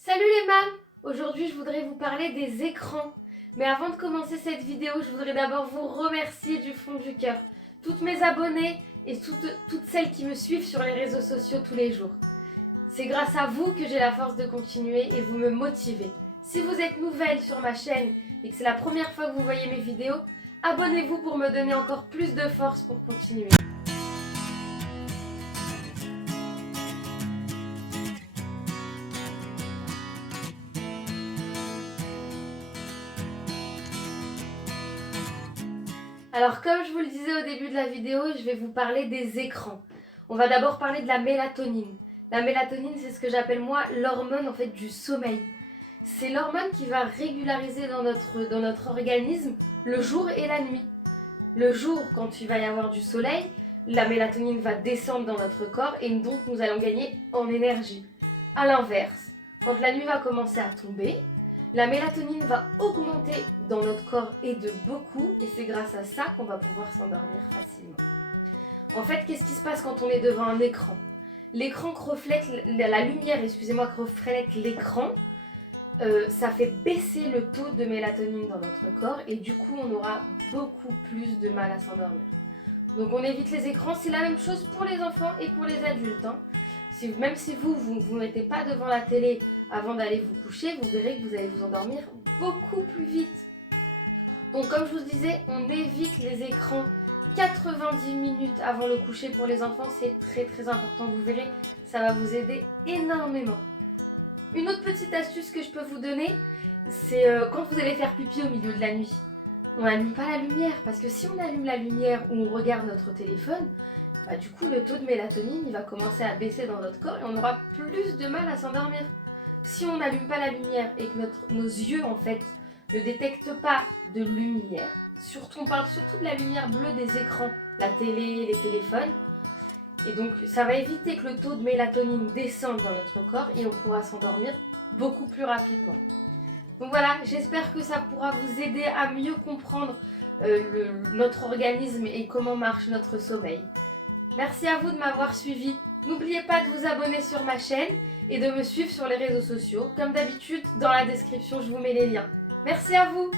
Salut les mâles! Aujourd'hui je voudrais vous parler des écrans. Mais avant de commencer cette vidéo, je voudrais d'abord vous remercier du fond du cœur. Toutes mes abonnées et toutes celles qui me suivent sur les réseaux sociaux tous les jours. C'est grâce à vous que j'ai la force de continuer et vous me motivez. Si vous êtes nouvelle sur ma chaîne et que c'est la première fois que vous voyez mes vidéos, abonnez-vous pour me donner encore plus de force pour continuer. Alors comme je vous le disais au début de la vidéo, je vais vous parler des écrans. On va d'abord parler de la mélatonine. La mélatonine, c'est ce que j'appelle moi l'hormone en fait du sommeil. C'est l'hormone qui va régulariser dans notre organisme le jour et la nuit. Le jour, quand il va y avoir du soleil, la mélatonine va descendre dans notre corps et donc nous allons gagner en énergie. A l'inverse, quand la nuit va commencer à tomber, la mélatonine va augmenter dans notre corps et de beaucoup, et c'est grâce à ça qu'on va pouvoir s'endormir facilement. En fait, qu'est-ce qui se passe quand on est devant un écran? L'écran qui reflète la lumière, excusez-moi, qui reflète l'écran, ça fait baisser le taux de mélatonine dans notre corps et du coup on aura beaucoup plus de mal à s'endormir. Donc on évite les écrans, c'est la même chose pour les enfants et pour les adultes. Même si vous ne mettez pas devant la télé avant d'aller vous coucher, vous verrez que vous allez vous endormir beaucoup plus vite. Donc comme je vous disais, on évite les écrans 90 minutes avant le coucher pour les enfants, c'est très très important, vous verrez, ça va vous aider énormément. Une autre petite astuce que je peux vous donner, c'est quand vous allez faire pipi au milieu de la nuit. On n'allume pas la lumière, parce que si on allume la lumière ou on regarde notre téléphone, du coup le taux de mélatonine il va commencer à baisser dans notre corps et on aura plus de mal à s'endormir. Si on n'allume pas la lumière et que nos yeux en fait ne détectent pas de lumière, on parle surtout de la lumière bleue des écrans, la télé, les téléphones, et donc ça va éviter que le taux de mélatonine descende dans notre corps et on pourra s'endormir beaucoup plus rapidement. Donc voilà, j'espère que ça pourra vous aider à mieux comprendre notre organisme et comment marche notre sommeil. Merci à vous de m'avoir suivi. N'oubliez pas de vous abonner sur ma chaîne et de me suivre sur les réseaux sociaux. Comme d'habitude, dans la description, je vous mets les liens. Merci à vous!